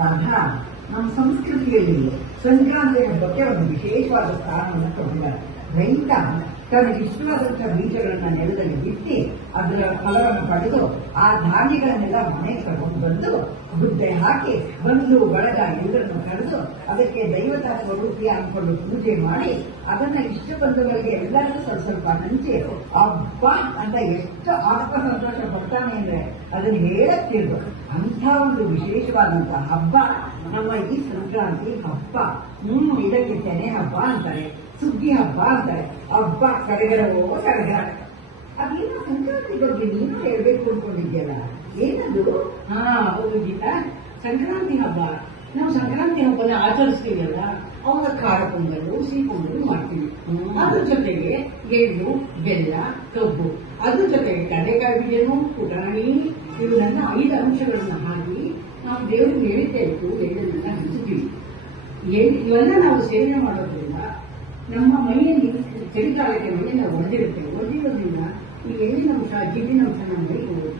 ರಾಧಾ ನಮ್ಮ ಸಂಸ್ಕೃತಿಯಲ್ಲಿ ಸಂಕ್ರಾಂತಿ ಹಬ್ಬಕ್ಕೆ ಒಂದು ವಿಶೇಷವಾದ ಸ್ಥಾನವನ್ನು ಕೊಟ್ಟಿದ್ದಾರೆ. ರೈತ ತನಗೆ ಇಷ್ಟವಾದಂತಹ ಬೀಜಗಳನ್ನ ನೆಲದಲ್ಲಿ ಬಿತ್ತಿ ಅದರ ಫಲವನ್ನು ಪಡೆದು ಆ ಧಾನ್ಯಗಳನ್ನೆಲ್ಲ ಮನೆಗೆ ತಗೊಂಡು ಬಂದು ಗುಡ್ಡೆ ಹಾಕಿ ಬಂದು ಬಳಗ ಎಲ್ಲರನ್ನು ಕರೆದು ಅದಕ್ಕೆ ದೈವತಾ ಸ್ವರೂಪಿ ಅಂದ್ಕೊಂಡು ಪೂಜೆ ಮಾಡಿ ಅದನ್ನ ಇಷ್ಟ ಬಂದವರಿಗೆ ಎಲ್ಲರಿಗೂ ಸ್ವಲ್ಪ ಸ್ವಲ್ಪ ಹಂಚಿ ಹಬ್ಬ ಅಂತ ಎಷ್ಟು ಆತ್ಮ ಸಂತೋಷ ಪಡ್ತಾನೆ ಅಂದ್ರೆ ಅದನ್ನ ಹೇಳಕ್ತಿರ್ದು. ಅಂಥ ಒಂದು ವಿಶೇಷವಾದಂತಹ ಹಬ್ಬ ನಮ್ಮ ಈ ಸಂಕ್ರಾಂತಿ ಹಬ್ಬ. ಇದಕ್ಕೆ ತೆನೆ ಹಬ್ಬ ಅಂತಾರೆ, ಸುಗ್ಗಿ ಹಬ್ಬ ಅಂತಾರೆ. ಹಬ್ಬ ಸಡಗರವೋ ಸಡಗರ. ಅದೇನೋ ಸಂಕ್ರಾಂತಿ ಬಗ್ಗೆ ನೀನು ಹೇಳ್ಬೇಕು ಅನ್ಕೊಂಡಿದ್ಯಲ್ಲ, ಏನದು? ಹೌದು ಗೀತಾ, ಸಂಕ್ರಾಂತಿ ಹಬ್ಬ. ನಾವು ಸಂಕ್ರಾಂತಿ ಹಬ್ಬನ ಆಚರಿಸ್ತೀವಲ್ಲ, ಅವಾಗ ಖಾರ ಪೊಂಗಲು, ಸಿಹಿ ಪೊಂಗಲು ಮಾಡ್ತೀವಿ. ಅದ್ರ ಜೊತೆಗೆ ಎಳ್ಳು, ಬೆಲ್ಲ, ಕಬ್ಬು, ಅದ್ರ ಜೊತೆಗೆ ಕಡಲೆಕಾಯಿ ಬೀಜನು, ಪುಟಾಣಿ, ಇವನ್ನ 5 ಅಂಶಗಳನ್ನ ಹಾಕಿ ನಾವು ದೇವ್ರಿಗೆ ನೈವೇದ್ಯ ಇಟ್ಟು ಎಳ್ಳನ್ನೆಲ್ಲ ಹಂಚುತ್ತೀವಿ. ಇವೆಲ್ಲ ನಾವು ಸೇವನೆ ಮಾಡೋದ್ರಿಂದ ನಮ್ಮ ಮೈಯಲ್ಲಿ ಚಳಿಗಾಲಕ್ಕೆ ಮೈಯನ್ನ ಒಡೆದಿರೋದ್ರಿಂದ ಈ ಎಳ್ಳಿನ ಅಂಶ, ಜಿಡ್ಡಿನ ಅಂಶ ನಮ್ಮ ಮೈಗೆ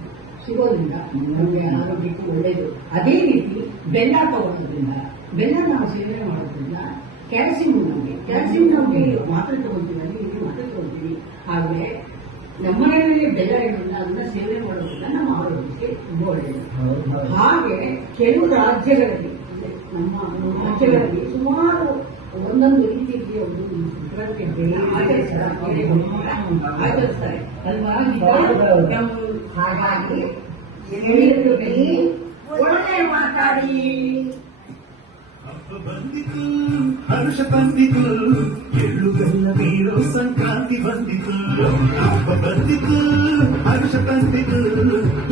ಸಿಗೋದ್ರಿಂದ ನಮಗೆ ಆರೋಗ್ಯಕ್ಕೆ ಒಳ್ಳೆಯದು. ಅದೇ ರೀತಿ ಬೆಲ್ಲ ತಗೊಳ್ಳೋದ್ರಿಂದ, ಬೆಲ್ಲ ನಾವು ಸೇವನೆ ಮಾಡೋದ್ರಿಂದ ಕ್ಯಾಲ್ಸಿಯಂ ನಮಗೆ ಮಾತ್ರೆ ತಗೊಳ್ತೀವಿ, ಇಲ್ಲಿ ಮಾತ್ರೆ ತಗೊಳ್ತೀವಿ. ಆದರೆ ನಮ್ಮ ಮನೆಯಲ್ಲಿ ಬೆಲ್ಲ ಇರೋದ್ರಿಂದ ಅದನ್ನ ಸೇವನೆ ಮಾಡೋದ್ರಿಂದ ನಮ್ಮ ಆರೋಗ್ಯಕ್ಕೆ ತುಂಬಾ ಒಳ್ಳೆಯದು. ಹಾಗೆ ಕೆಲವು ರಾಜ್ಯಗಳಲ್ಲಿ, ನಮ್ಮ ರಾಜ್ಯಗಳಲ್ಲಿ ಸುಮಾರು ಒಂದೊಂದು ರೀತಿಯ ಒಂದು ಆಚರಿಸ್ತಾರೆ ಅಲ್ವಾ? ಹಾಗಾಗಿ ಒಳ್ಳೆ ಮಾತಾಡಿ. ಹಬ್ಬ ಬಂದಿತು, ಹರುಷ ಬಂದಿತು, ಎಳ್ಳು ಬೆಲ್ಲ ನೀರು ಸಂಕ್ರಾಂತಿ ಬಂದಿತು. ಹಬ್ಬ ಬಂದಿತು, ಹರುಷ ಬಂದಿತು,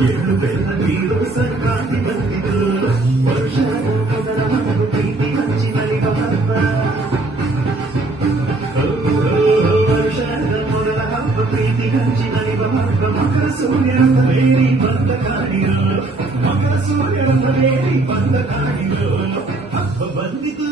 ಎಳ್ಳು ಬೆಲ್ಲ ನೀರು ಸಂಕ್ರಾಂತಿ ಬಂದಿತು. ವರ್ಷ ಮೊದಲ ಒಂದು ಪ್ರೀತಿ ಹಂಚಿ ನಲಿವ ಹಬ್ಬ. ವರ್ಷದ ಮೊದಲ ಹಬ್ಬ ಪ್ರೀತಿ ಹಂಚಿ ನಲಿವ ಹಬ್ಬ. ಮಕರ ಸೂರ್ಯನ ಬೇಡಿ ಬಂದ ಕಾಣಿರೋ, ಮಕರ ಸೂರ್ಯನ ಬೇಡಿ ಬಂದ ಕಾಣಿರೋ. ಹಬ್ಬ ಬಂದಿತು,